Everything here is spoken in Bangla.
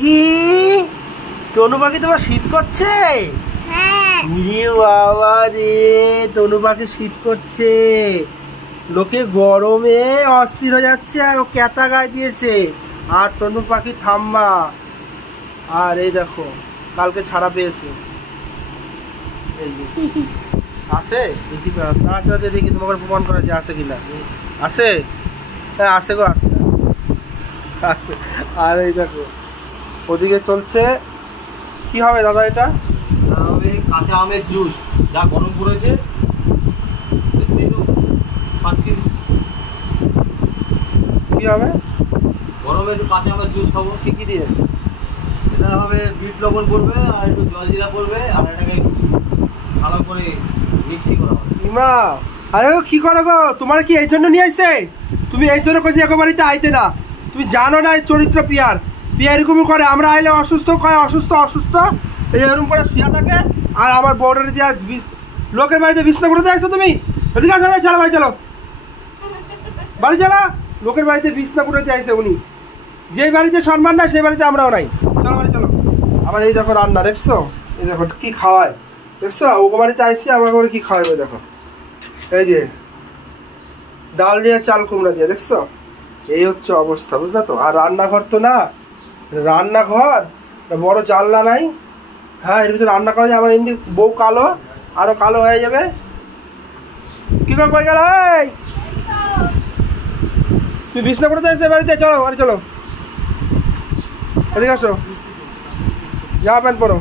কি তনু পাখি তোমার শীত করছে? বাবা রে, তনু পাখি শীত করছে। লোকে গরমে অস্থির হয়ে যাচ্ছে আর ও ক্যাতা গায়ে দিয়েছে, আর তনু পাখি ঠাম্মা। আর এই দেখো কালকে ছাড়া পেয়েছে। এই যে আসে দেখি, তাড়াতাড়ি দেখি তোমাকে প্রমাণ করা যে আসে কিনা। আসে, হ্যাঁ আসে গো, আসে আসে। আর এই দেখো ওদিকে চলছে। কি হবে দাদা এটা? হবে কাঁচা আমের জুস, যা গরম পড়েছে। কি হবে? গরমে একটু কাঁচা আমের জুস খাবো। কি কি দিয়ে? এটা হবে বিট লবণ পড়বে, আর একটু জলজিরা পড়বে, আর এটাকে ভালো করে মিক্সি করা হবে। ইমা, আরে কি করো গো? তোমার কি এই জন্য নিয়ে আসছে? তুমি এই জন্য কইছি এক বাড়িতে আইতে না। তুমি জানো না এই চরিত্র পিয়ার এরকমই করে। আমরা আইলে অসুস্থ কয়, অসুস্থ অসুস্থ এই এরকম করে শুয়ে থাকে। আর আমার বউডার দিয়া লোকের বাড়িতে বিছনা করে দিয়ে আসছো তুমি। এদিকে আসো, চলো বাড়ি চলো, বাড়ি চলো। লোকের বাড়িতে বিছনা করে দিয়ে আসছে উনি। যেই বাড়িতে সম্মান না সেই বাড়িতে আমরাও নাই। চলো বাড়ি চলো। আবার এই দেখো রান্না দেখছো, এই দেখো কি খাওয়ায় দেখছো। ও বাড়িতে আসছি, আমার ঘরে কি খাওয়াবে দেখো। এই যে ডাল দিয়ে চাল কুমড়া দিয়ে দেখছো, এই হচ্ছে অবস্থা, বুঝলা তো। আর রান্নাঘর তো না, রান্নাঘর বড় জানলা নাই। হ্যাঁ, এর ভিতরে রান্না করা যায়। আমার এমনি বউ কালো, আরো কালো হয়ে যাবে। কি করে কই গেল? এই তুই বিছনা করে যাইছে বাড়িতে, চলো বাড়ি চলো। এদিকে আসো, জামা প্যান্ট পরো।